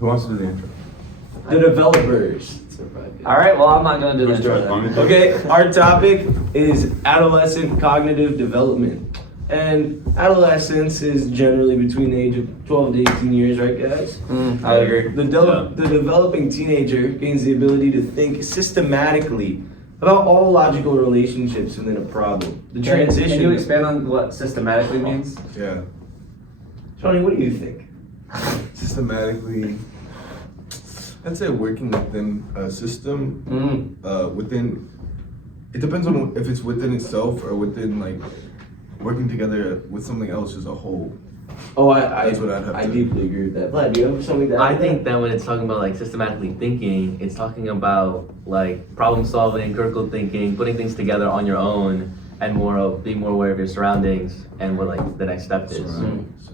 Who wants to do the intro? The developers. All right, well, I'm not going to do Who's that. doing it? Okay, our topic is adolescent cognitive development. And adolescence is generally between the age of 12 to 18 years, right, guys? I agree. The developing teenager gains the ability to think systematically about all logical relationships within a problem. The transition. Can you expand on what systematically means? Yeah. Shawnee, what do you think? Systematically, I'd say working within a system, within, it depends on if it's within itself or within like working together with something else as a whole. Oh, That's what I'd have I to- deeply agree with that. Vlad, do you have something to add? I think that when it's talking about like systematically thinking, it's talking about like problem solving, critical thinking, putting things together on your own, and being more aware of your surroundings and what like the next step is.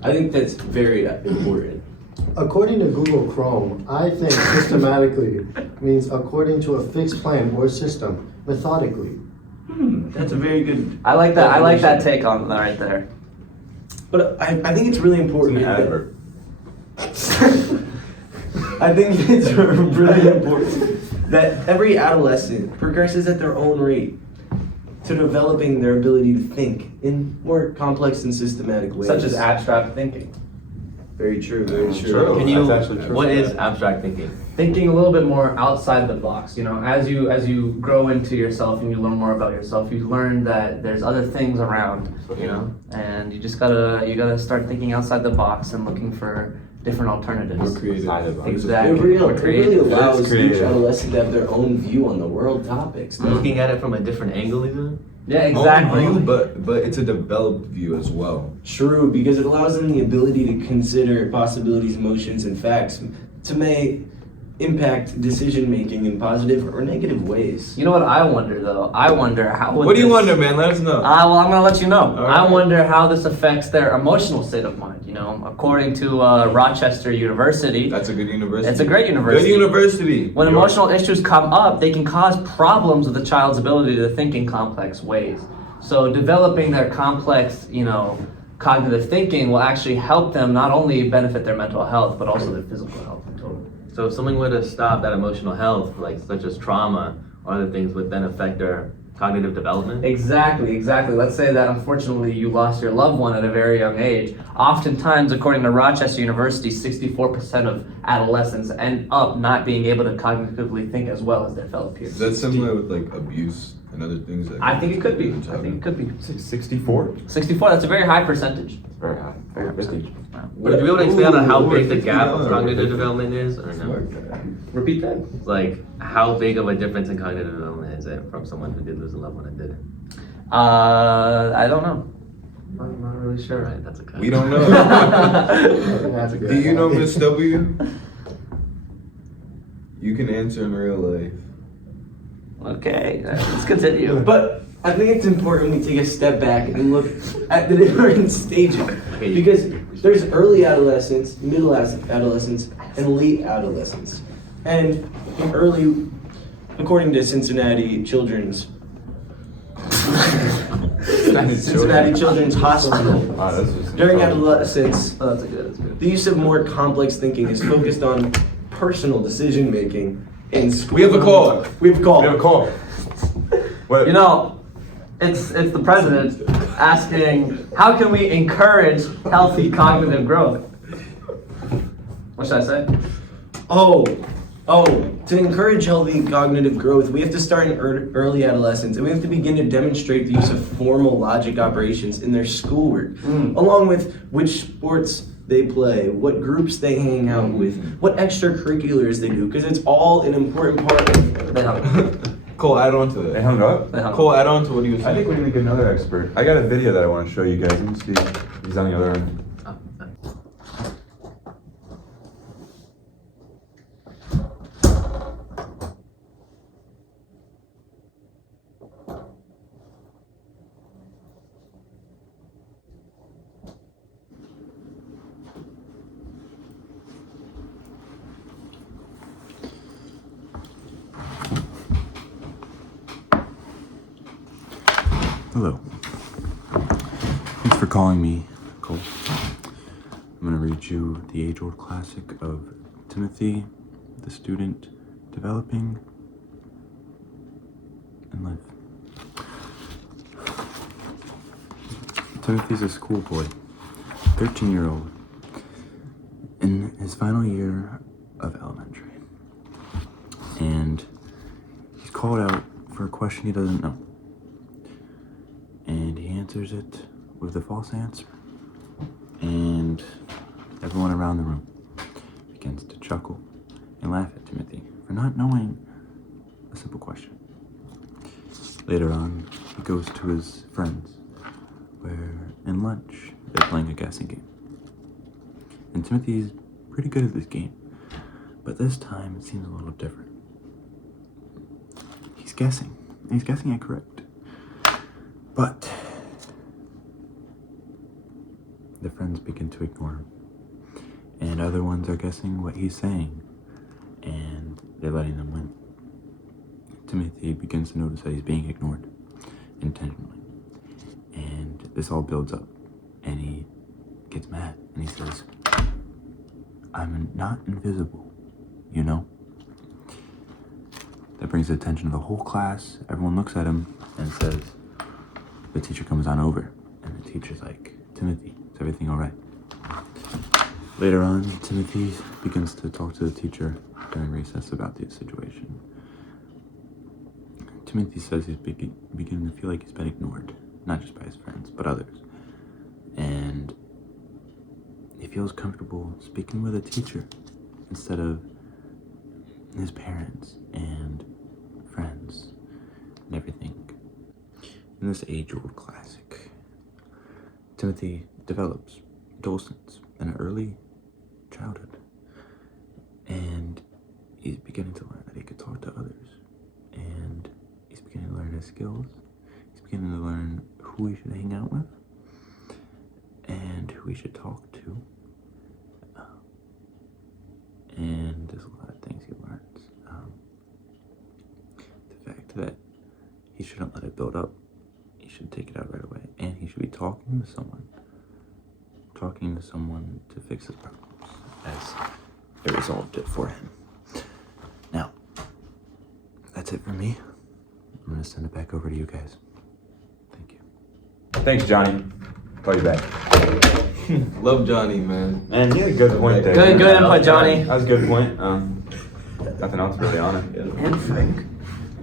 I think that's very important. According to Google Chrome, I think systematically means according to a fixed plan or system, methodically. That's a very good. I like that. I like that take on that right there. But I think it's really It's important. an advert. I think it's really important that every adolescent progresses at their own rate to developing their ability to think in more complex and systematic ways. Such as abstract thinking. Very true, very true. True. Can you? That's actually true. What is abstract thinking? Thinking a little bit more outside the box. You know, as you grow into yourself and you learn more about yourself, you learn that there's other things around. You know, and you gotta start thinking outside the box and looking for different alternatives. More creative. It Exactly. really allows It's each creative. adolescent to have their own view on the world topics. Looking at it from a different angle, even. Yeah, exactly. Own view, but it's a developed view as well. True, because it allows them the ability to consider possibilities, emotions, and facts to may impact decision making in positive or negative ways. You know what I wonder though? I wonder how. would What do you this- wonder, man? Let us know. Well, I'm gonna let you know. All I right. wonder how this affects their emotional state of mind. You know, according to Rochester University, That's a good university. it's a great university. Good university. When emotional issues come up, they can cause problems with a child's ability to think in complex ways. So developing their complex, cognitive thinking will actually help them not only benefit their mental health, but also their physical health in total. So if someone were to stop that emotional health, like such as trauma or other things, would then affect their cognitive development. Exactly. Let's say that unfortunately you lost your loved one at a very young age. Oftentimes, according to Rochester University, 64% of adolescents end up not being able to cognitively think as well as their fellow peers. Is that similar with like abuse and other things? That I think it could be. happen? I think it could be. 64? 64, that's a very high percentage. Very high. Very percentage. Would you be able to expand on how Ooh, big the 50 gap of dollars. cognitive development is, or no? Smart guy. Repeat that. Like how big of a difference in cognitive development is it from someone who did lose a loved one and didn't? I don't know. I'm not really sure. Right, that's a cut. We don't know. That's a good Do you know one. Miss W? You can answer in real life. Okay, let's continue. But I think it's important we take a step back and look at the different stages. Okay. Because there's early adolescence, middle adolescence, and late adolescence. And in early, according to Cincinnati Children's Hospital, Wow, this is during adolescence, Oh, that's good. the use of more complex thinking is focused on personal decision making in school. We have a call. We have a call. We have a call. What? You know, it's the president asking, how can we encourage healthy cognitive growth? What should I say? To encourage healthy cognitive growth, we have to start in early adolescence, and we have to begin to demonstrate the use of formal logic operations in their schoolwork, along with which sports they play, what groups they hang out with, what extracurriculars they do, because it's all an important part of They hung. Cole, add on to They that. hung up? They hung. Cole, add on to what he was I saying. think we need to get another expert. I got a video that I want to show you guys. Let me see. He's on the other end. Hello. Thanks for calling me, Cole. I'm going to read you the age-old classic of Timothy, the student developing in life. Timothy's a schoolboy, 13-year-old, in his final year of elementary. And he's called out for a question he doesn't know. And he answers it with a false answer. And everyone around the room begins to chuckle and laugh at Timothy for not knowing a simple question. Later on, he goes to his friends, where in lunch they're playing a guessing game. And Timothy's pretty good at this game, but this time it seems a little different. He's guessing, and he's guessing it correct. But the friends begin to ignore him, and other ones are guessing what he's saying, and they're letting them win. Timothy begins to notice that he's being ignored intentionally, and this all builds up, and he gets mad, and he says, "I'm not invisible, you know?" That brings the attention of the whole class. Everyone looks at him and says, the teacher comes on over, and the teacher's like, "Timothy, is everything all right?" Later on, Timothy begins to talk to the teacher during recess about the situation. Timothy says he's beginning to feel like he's been ignored, not just by his friends, but others. And he feels comfortable speaking with a teacher instead of his parents and friends and everything. In this age-old classic, Timothy develops docence in an early childhood, and he's beginning to learn that he could talk to others, and he's beginning to learn his skills. He's beginning to learn who he should hang out with and who he should talk to, and there's a lot of things he learns. The fact that he shouldn't let it build up. He should take it out right away, and he should be talking to someone to fix his problems, as it resolved it for him. Now, that's it for me. I'm gonna send it back over to you guys. Thank you. Thanks, Johnny. Call you back. Love Johnny, man. Man, you had a good point there. Good input, Johnny. That was a good point. Nothing else really on it. And Frank.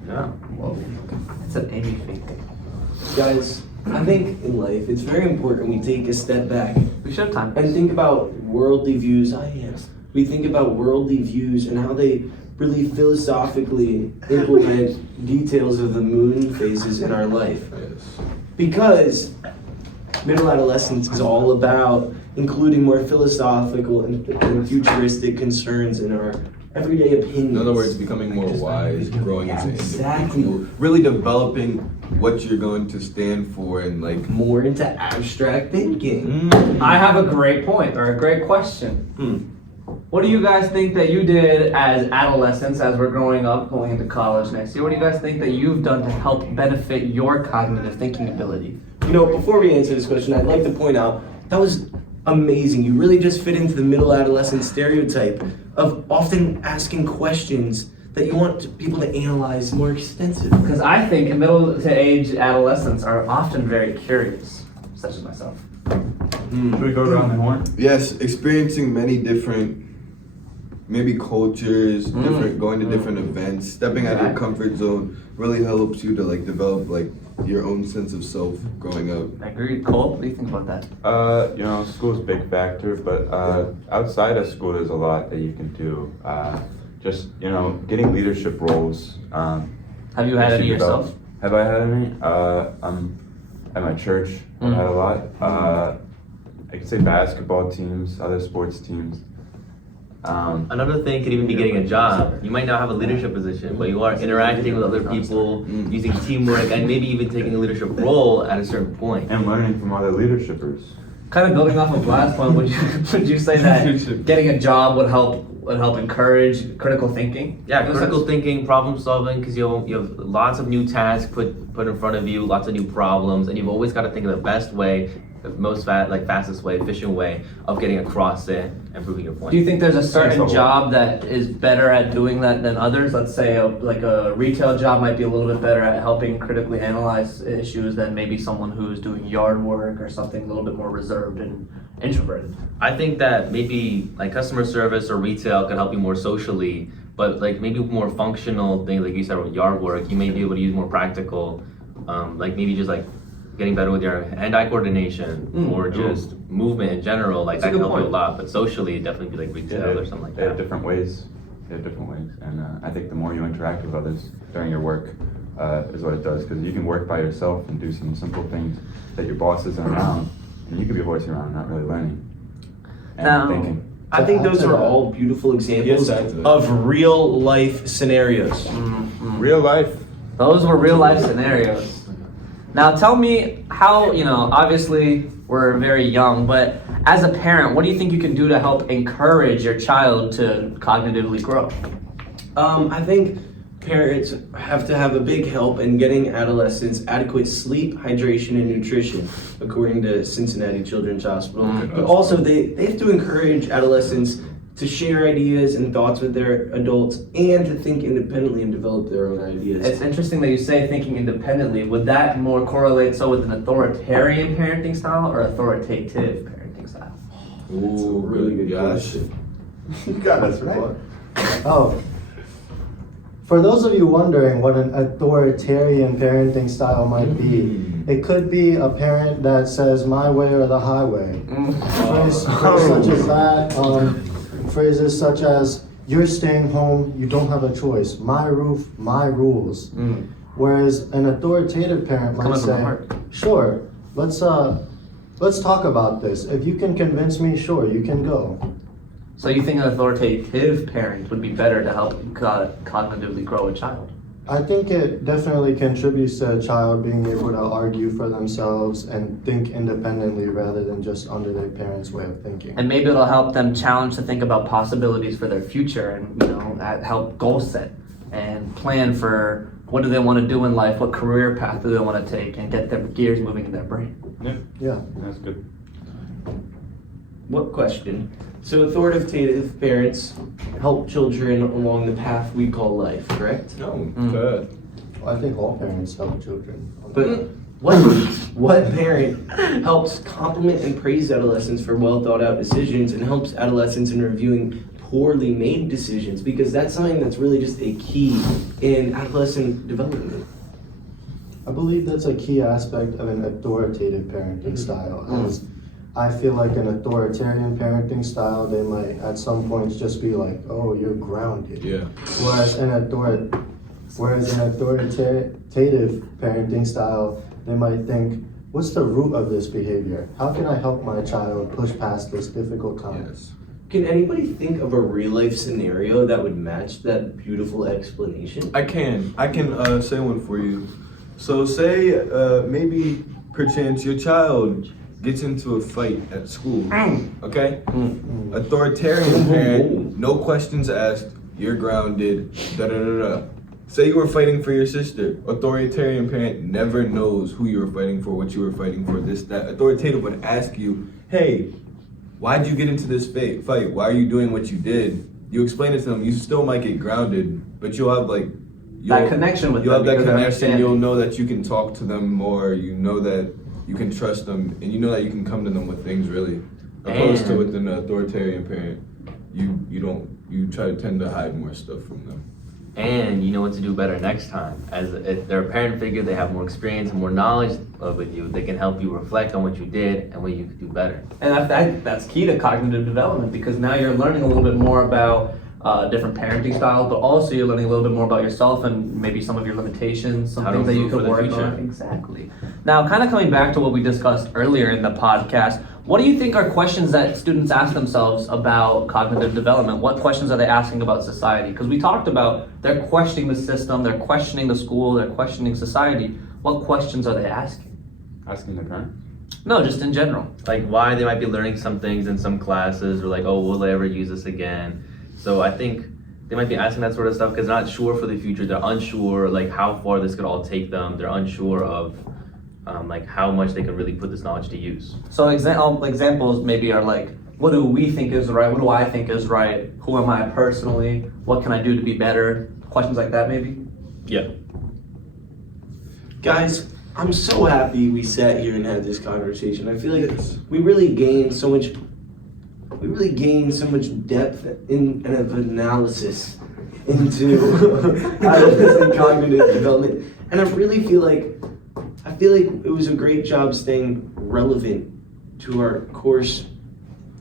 Yeah. Whoa. It's an Amy Fink. Guys, I think in life it's very important we take a step back We should have time. and think about worldly views. We think about worldly views and how they really philosophically implement details of the moon phases in our life. Yes. Because middle adolescence is all about including more philosophical and futuristic concerns in our everyday opinions. In other words, becoming more wise, growing as an Exactly. individual, really developing what you're going to stand for, and like More into abstract thinking. I have a great point or a great question. What do you guys think that you did as adolescents, as we're growing up, going into college next year? What do you guys think that you've done to help benefit your cognitive thinking ability? You know, before we answer this question, I'd like to point out that was amazing. You really just fit into the middle adolescent stereotype of often asking questions that you want people to analyze more extensively. Because I think middle to age adolescents are often very curious, such as myself. Should we go around the horn? yes, experiencing many different maybe cultures, different going to different events, stepping out of your comfort zone really helps you to like develop like your own sense of self growing up. Agreed. Cole, what do you think about that? You know, school's a big factor, but outside of school, there's a lot that you can do. Just, you know, getting leadership roles. Have you had any yourself? Have I had any? At my church, I've had a lot. I could say basketball teams, other sports teams. Another thing could even be getting a job. You might not have a leadership position, but you are interacting with other people, using teamwork, and maybe even taking a leadership role at a certain point. And learning from other leadershipers. Kind of building off of last point, would you say that getting a job would help encourage critical thinking? Yeah, critical thinking, problem solving, because you have lots of new tasks put in front of you, lots of new problems, and you've always got to think of the best way fastest way, efficient way of getting across it and proving your point. Do you think there's a certain Sensible. job that is better at doing that than others? Let's say a retail job might be a little bit better at helping critically analyze issues than maybe someone who's doing yard work or something a little bit more reserved and introverted. I think that maybe like customer service or retail could help you more socially, but like maybe more functional things, like you said, with yard work, you may be able to use more practical, like maybe just like getting better with your hand-eye coordination or just movement in general, like That's a that can good help you a point. lot. But socially, it'd definitely be like retail or something like They have that. different ways. And I think the more you interact with others during your work is what it does. Because you can work by yourself and do some simple things that your boss isn't around, and you could be voicing around, not really learning and Now- thinking. I think those To are that. all beautiful examples Yes, to that. of real life scenarios. Real life. Those were real life scenarios. Now tell me how, obviously we're very young, but as a parent, what do you think you can do to help encourage your child to cognitively grow? I think parents have to have a big help in getting adolescents adequate sleep, hydration, and nutrition, according to Cincinnati Children's Hospital. But also, they have to encourage adolescents to share ideas and thoughts with their adults and to think independently and develop their own ideas. It's interesting that you say thinking independently. Would that more correlate so with an authoritarian parenting style or authoritative parenting style? Ooh, really good question. You got us right. Oh. For those of you wondering what an authoritarian parenting style might be, it could be a parent that says my way or the highway. Phrase such as that, phrases such as you're staying home, you don't have a choice, my roof, my rules. Whereas an authoritative parent might Coming from the say, heart. sure, let's talk about this. If you can convince me, sure, you can go. So you think an authoritative parent would be better to help cognitively grow a child? I think it definitely contributes to a child being able to argue for themselves and think independently rather than just under their parents' way of thinking. And maybe it'll help them challenge to think about possibilities for their future and, help goal set and plan for what do they want to do in life, what career path do they want to take, and get their gears moving in their brain. Yeah. That's good. What question? So authoritative parents help children along the path we call life, correct? No, good. I think all parents help children. But what parent helps compliment and praise adolescents for well thought out decisions and helps adolescents in reviewing poorly made decisions? Because that's something that's really just a key in adolescent development. I believe that's a key aspect of an authoritative parenting style. As I feel like an authoritarian parenting style, they might at some points just be like, "Oh, you're grounded." Yeah. Whereas an authoritative parenting style, they might think, "What's the root of this behavior? How can I help my child push past this difficult comment?" Yes. Can anybody think of a real life scenario that would match that beautiful explanation? I can say one for you. So say maybe perchance your child gets into a fight at school. Okay? Authoritarian parent, no questions asked, you're grounded, da da da da. Say you were fighting for your sister. Authoritarian parent never knows who you were fighting for, what you were fighting for, this, that. Authoritative would ask you, hey, why'd you get into this fight? Why are you doing what you did? You explain it to them, you still might get grounded, but you'll have like That connection with you'll them have that because they're connection. You'll understanding. know that you can talk to them more. You know that you can trust them, and you know that you can come to them with things really. Opposed to And- with an authoritarian parent, you try to tend to hide more stuff from them. And you know what to do better next time. As if they're a parent figure, they have more experience and more knowledge with you. They can help you reflect on what you did and what you could do better. And that's key to cognitive development because now you're learning a little bit more about different parenting styles, but also you're learning a little bit more about yourself and maybe some of your limitations, some How to things that you improve could for the work future. on. Exactly. Now, kind of coming back to what we discussed earlier in the podcast, what do you think are questions that students ask themselves about cognitive development? What questions are they asking about society? Because we talked about they're questioning the system, they're questioning the school, they're questioning society. What questions are they asking? Asking the parents. No, just in general. Like why they might be learning some things in some classes, or like, oh, will they ever use this again? So I think they might be asking that sort of stuff because they're not sure for the future. They're unsure like how far this could all take them. They're unsure of like how much they can really put this knowledge to use. So examples maybe are like, what do we think is right? What do I think is right? Who am I personally? What can I do to be better? Questions like that maybe? Yeah. Guys, I'm so happy we sat here and had this conversation. I feel like we really gained so much. We really gained so much depth in and of analysis into adolescent cognitive development, and I really feel like it was a great job staying relevant to our course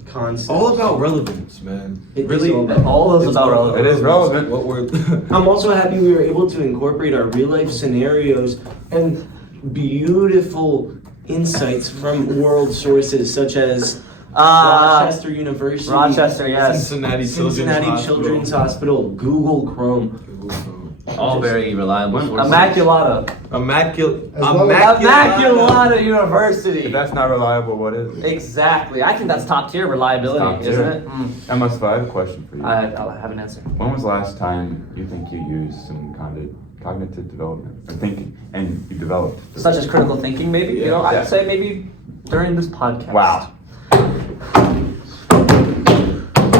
concepts. All about relevance, man. It is Really, all about- All those it's about all- relevance. It is relevant. What we're I'm also happy we were able to incorporate our real life scenarios and beautiful insights from world sources such as Rochester University, Rochester, yes. Cincinnati Children's Hospital, Google Chrome. All very reliable sources. Immaculata. Immaculate. As well Immaculata University. If that's not reliable, what is it? Exactly. I think that's top tier reliability, Top tier. isn't it? Emma, I have a question for you. I'll have an answer. When was the last time you think you used some cognitive development or thinking and you developed? Such as critical thinking, maybe? You know, Yeah. I'd say maybe during this podcast. Wow.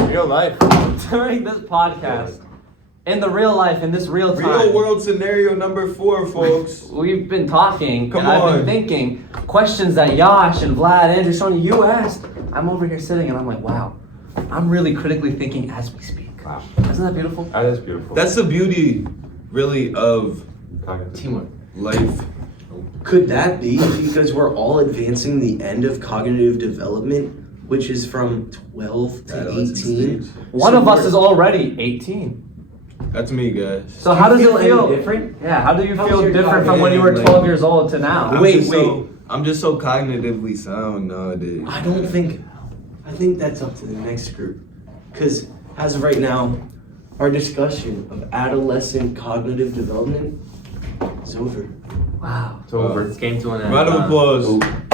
Real life. During this podcast. In the real life, in this real time. Real world scenario number 4, folks. We've been talking, Come and I've been on. thinking questions that Yash and Vlad, Andrew, Sonia, you asked. I'm over here sitting and I'm like, wow, I'm really critically thinking as we speak. Wow. Isn't that beautiful? That is beautiful. That's the beauty, really, of cognitive. Teamwork. life. Could that be because we're all advancing the end of cognitive development, which is from 12 to Adolescent 18? stage. One So of us we're- is already 18. That's me, guys. So how does feel it feel? any different? Yeah, how do you How's feel your different from when you were cognitive, 12 like- years old to now? I'm Wait, just wait. I'm just so cognitively sound nowadays. I think that's up to the next group. Because as of right now, our discussion of adolescent cognitive development is over. Wow. It's over. This came to an end. Round of applause.